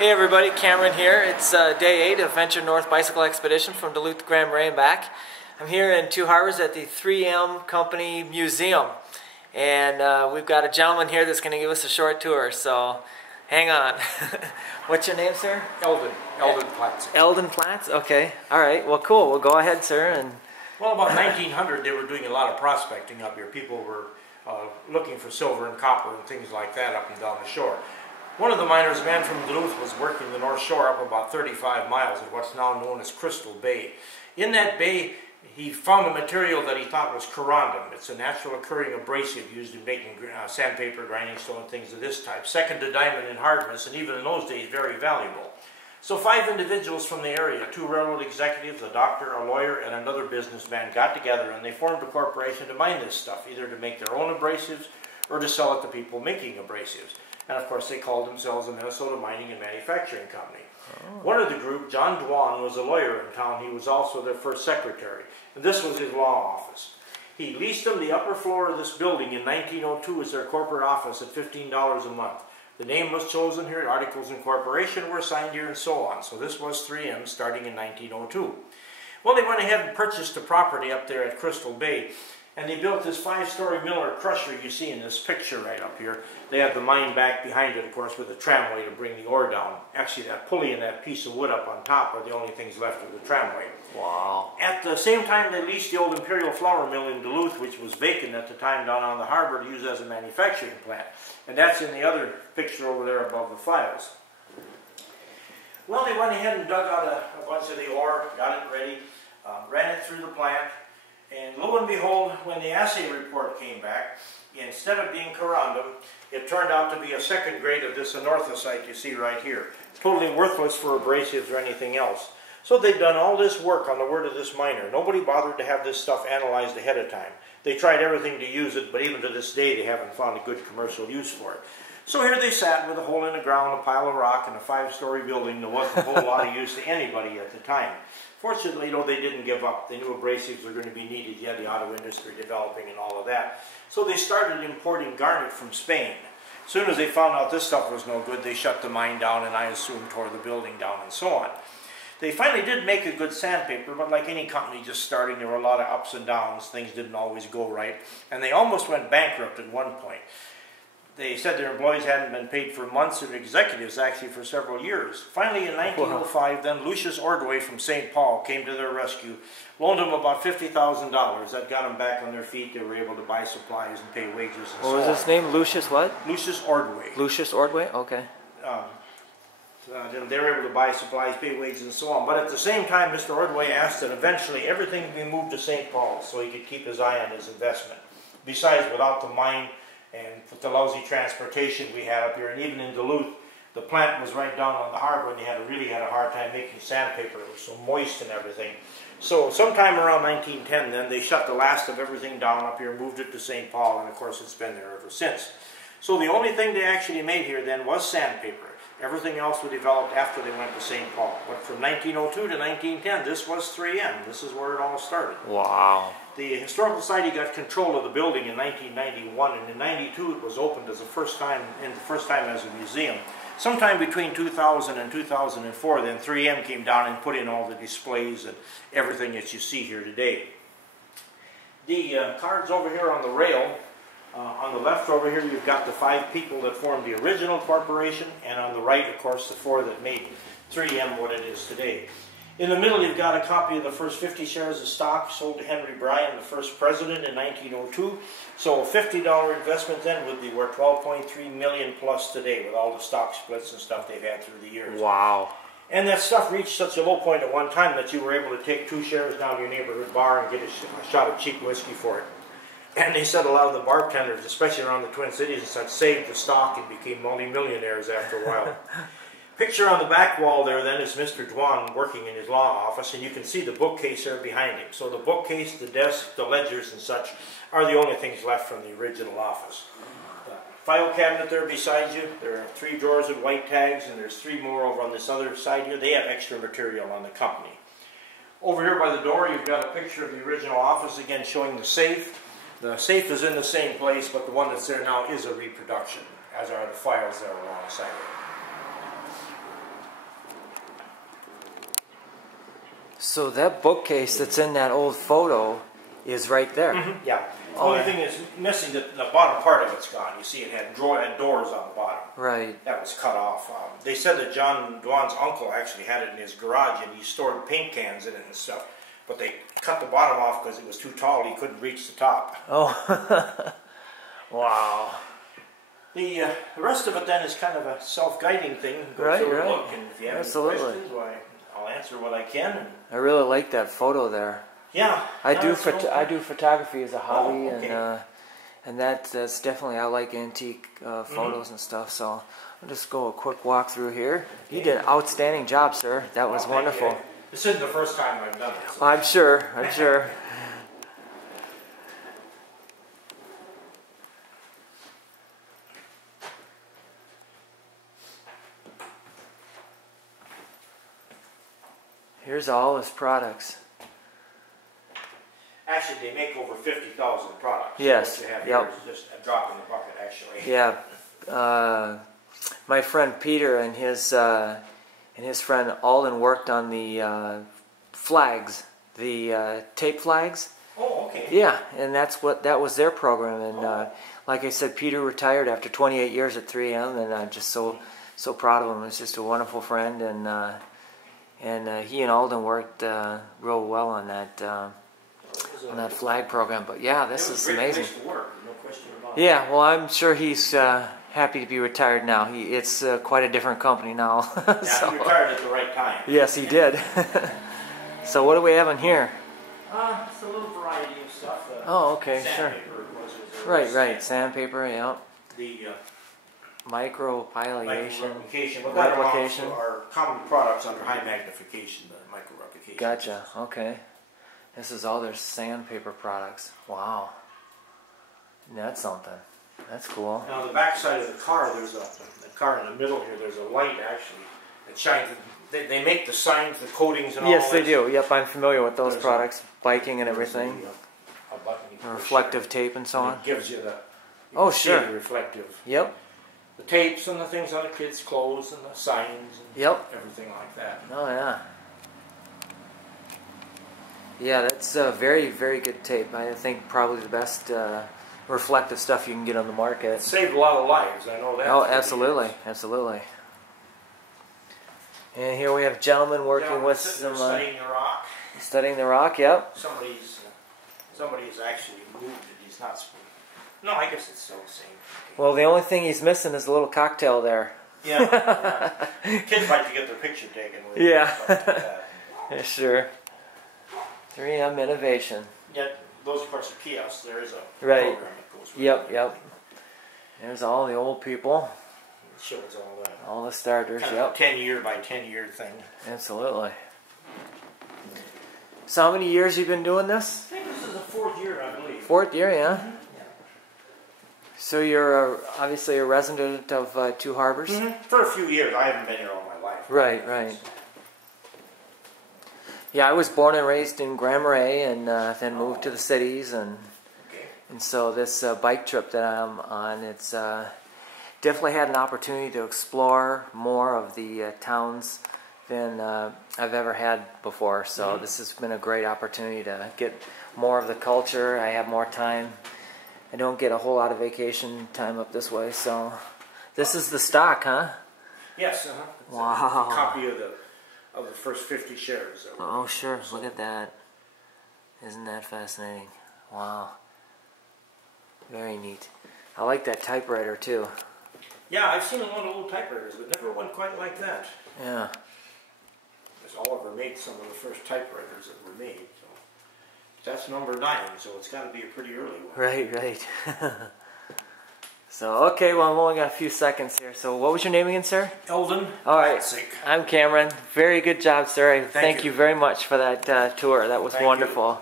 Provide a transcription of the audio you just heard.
Hey everybody, Cameron here. It's day 8 of Venture North Bicycle Expedition from Duluth, Grand Marais and back. I'm here in Two Harbors at the 3M Company Museum. And we've got a gentleman here that's going to give us a short tour, so hang on. What's your name, sir? Eldon Platts. Eldon Platts? Okay. Alright, well cool. Well go ahead, sir. And Well, about 1900 they were doing a lot of prospecting up here. People were looking for silver and copper and things like that up and down the shore. One of the miners, a man from Duluth, was working the North Shore up about 35 miles at what's now known as Crystal Bay. In that bay, he found a material that he thought was corundum. It's a natural occurring abrasive used in making sandpaper, grinding stone, things of this type. Second to diamond in hardness, and even in those days, very valuable. So 5 individuals from the area, 2 railroad executives, a doctor, a lawyer, and another businessman got together and they formed a corporation to mine this stuff, either to make their own abrasives or to sell it to people making abrasives. And of course they called themselves the Minnesota Mining and Manufacturing Company. Oh. One of the group, John Dwan, was a lawyer in town. He was also their first secretary. And this was his law office. He leased them the upper floor of this building in 1902 as their corporate office at $15 a month. The name was chosen here, articles of incorporation were signed here, and so on. So this was 3M starting in 1902. Well, they went ahead and purchased the property up there at Crystal Bay. And they built this 5-story Miller crusher you see in this picture right up here. They have the mine back behind it, of course, with a tramway to bring the ore down. Actually, that pulley and that piece of wood up on top are the only things left of the tramway. wow. At the same time, they leased the old Imperial Flour Mill in Duluth, which was vacant at the time down on the harbor, to use as a manufacturing plant. And that's in the other picture over there above the files. Well, they went ahead and dug out a bunch of the ore, got it ready, ran it through the plant. And lo and behold, when the assay report came back, instead of being corundum, it turned out to be a second grade of this anorthosite you see right here. Totally worthless for abrasives or anything else. So they'd done all this work on the word of this miner. Nobody bothered to have this stuff analyzed ahead of time. They tried everything to use it, but even to this day they haven't found a good commercial use for it. So here they sat with a hole in the ground, a pile of rock, and a 5-story building that wasn't a whole lot of use to anybody at the time. Fortunately, though, they didn't give up. They knew abrasives were going to be needed. You had the auto industry developing and all of that. So they started importing garnet from Spain. As soon as they found out this stuff was no good, they shut the mine down and I assume tore the building down and so on. They finally did make a good sandpaper, but like any company just starting, there were a lot of ups and downs. Things didn't always go right. And they almost went bankrupt at one point. They said their employees hadn't been paid for months, and executives actually for several years. Finally, in 1905, then Lucius Ordway from St. Paul came to their rescue, loaned them about $50,000. That got them back on their feet. They were able to buy supplies and pay wages and so on. What was his name? Lucius what? Lucius Ordway. Lucius Ordway? Okay. Then they were able to buy supplies, pay wages, and so on. But at the same time, Mr. Ordway asked that eventually everything be moved to St. Paul so he could keep his eye on his investment. Besides, without the mine, and with the lousy transportation we had up here, and even in Duluth, the plant was right down on the harbor, and they really had a hard time making sandpaper. It was so moist and everything. So sometime around 1910 then, they shut the last of everything down up here, moved it to St. Paul, and of course it's been there ever since. So the only thing they actually made here then was sandpaper. Everything else was developed after they went to St. Paul. But from 1902 to 1910, this was 3M. This is where it all started. Wow. The Historical Society got control of the building in 1991, and in 92 it was opened as the first time as a museum. Sometime between 2000 and 2004, then 3M came down and put in all the displays and everything that you see here today. The cards over here on the rail, on the left over here you've got the 5 people that formed the original corporation, and on the right, of course, the 4 that made 3M what it is today. In the middle, you've got a copy of the first 50 shares of stock sold to Henry Bryan, the first president, in 1902. So a $50 investment then would be worth $12.3 million plus today, with all the stock splits and stuff they've had through the years. Wow. And that stuff reached such a low point at one time that you were able to take 2 shares down to your neighborhood bar and get a shot of cheap whiskey for it. And they said a lot of the bartenders, especially around the Twin Cities and such, saved the stock and became multi-millionaires after a while. Picture on the back wall there then is Mr. Dwan working in his law office, and you can see the bookcase there behind him. So the bookcase, the desk, the ledgers and such are the only things left from the original office. The file cabinet there beside you, there are 3 drawers with white tags, and there's 3 more over on this other side here. They have extra material on the company. Over here by the door you've got a picture of the original office, again showing the safe. The safe is in the same place, but the one that's there now is a reproduction, as are the files there alongside it. So that bookcase that's in that old photo is right there. Yeah. The Oh, only yeah. thing is missing the bottom part of it's gone. You see, it had doors on the bottom. Right. That was cut off. They said that John Dwan's uncle actually had it in his garage, and he stored paint cans in it and stuff. But they cut the bottom off because it was too tall. He couldn't reach the top. Oh. Wow. The rest of it then is kind of a self-guiding thing. Go Right, through and right. look, and if you have Absolutely. any questions, why, I'll answer what I can. And I really like that photo there. yeah, I no, do that's real I good. do photography as a hobby, okay. and that's definitely, I like antique photos and stuff. So I'll just go a quick walk through here. You did an outstanding job, sir. That was Thank wonderful. you. This isn't the first time I've done it. So. I'm sure. I'm sure. Here's all his products. Actually, they make over 50,000 products. Yes, So what you have yep. here is just a drop in the bucket, actually. Yeah, my friend Peter and his friend Alden worked on the flags, the tape flags. Oh, okay. Yeah, and that was their program. And like I said, Peter retired after 28 years at 3M, and I'm just so proud of him. He's just a wonderful friend, and he and Alden worked real well on that flag program. But yeah, this is amazing. It was a great place to work, no question about it. Yeah, well, I'm sure he's happy to be retired now. It's quite a different company now. Yeah, So- he retired at the right time. yes, he did. So what do we have in here? Just a little variety of stuff. Oh, okay, sure. Sandpaper was Right. Sandpaper, yeah. The Micropilation. microreplication. But that Replication. are common products under high magnification, the microreplication. Gotcha. Okay. This is all their sandpaper products. Wow. That's something. That's cool. Now, on the back side of the car, there's the car in the middle here, there's a light actually that shines. They make the signs, the coatings, and all Yes, they this. do. Yep, I'm familiar with those There's products. Biking and everything. A button you push Reflective tape and so there, on. and it gives you the. You Oh, can see sure. the reflective. Yep. The tapes and the things on the kids' clothes and the signs and Yep. everything like that. Oh, yeah. Yeah, that's very, very good tape. I think probably the best reflective stuff you can get on the market. It saved a lot of lives, I know that. Oh, through the absolutely. years. Absolutely. And here we have a gentleman working Gentleman with sitting there some studying the rock. studying the rock. Yep. Somebody's actually moved it. He's not. No, I guess it's still the same. Well, the only thing he's missing is a little cocktail there. Yeah. Kids like to get their picture taken with Yeah. stuff like that. Yeah, sure. 3M Innovation. Yet those parts of kiosks, there is a Right. program that goes with Yep, it. yep. There's all the old people, It shows all that. all the starters. Kind of Yep. a 10-year by 10-year thing. Absolutely. So how many years you been doing this? I think this is the 4th year, I believe. 4th year, yeah. Yeah. So you're obviously a resident of Two Harbors? For a few years. I haven't been here all my life. Right, right. Yeah, I was born and raised in Grand Marais, and then moved to the cities, and Okay. so this bike trip that I'm on, it's definitely had an opportunity to explore more of the towns than I've ever had before. So this has been a great opportunity to get more of the culture. I have more time. I don't get a whole lot of vacation time up this way, so this is the stock, huh? Yes, It's Wow. a copy of the first 50 shares. That were Oh, sure. Look at that. Isn't that fascinating? Wow. Very neat. I like that typewriter, too. Yeah, I've seen a lot of old typewriters, but never one quite like that. Yeah. Because Oliver made some of the first typewriters that were made. So that's number 9, so it's got to be a pretty early one. Right, right. So, okay, well, I've only got a few seconds here. So, what was your name again, sir? Eldon. All right. Latsik. I'm Cameron. Very good job, sir. Thank you. you very much for that tour. That was Thank you. wonderful.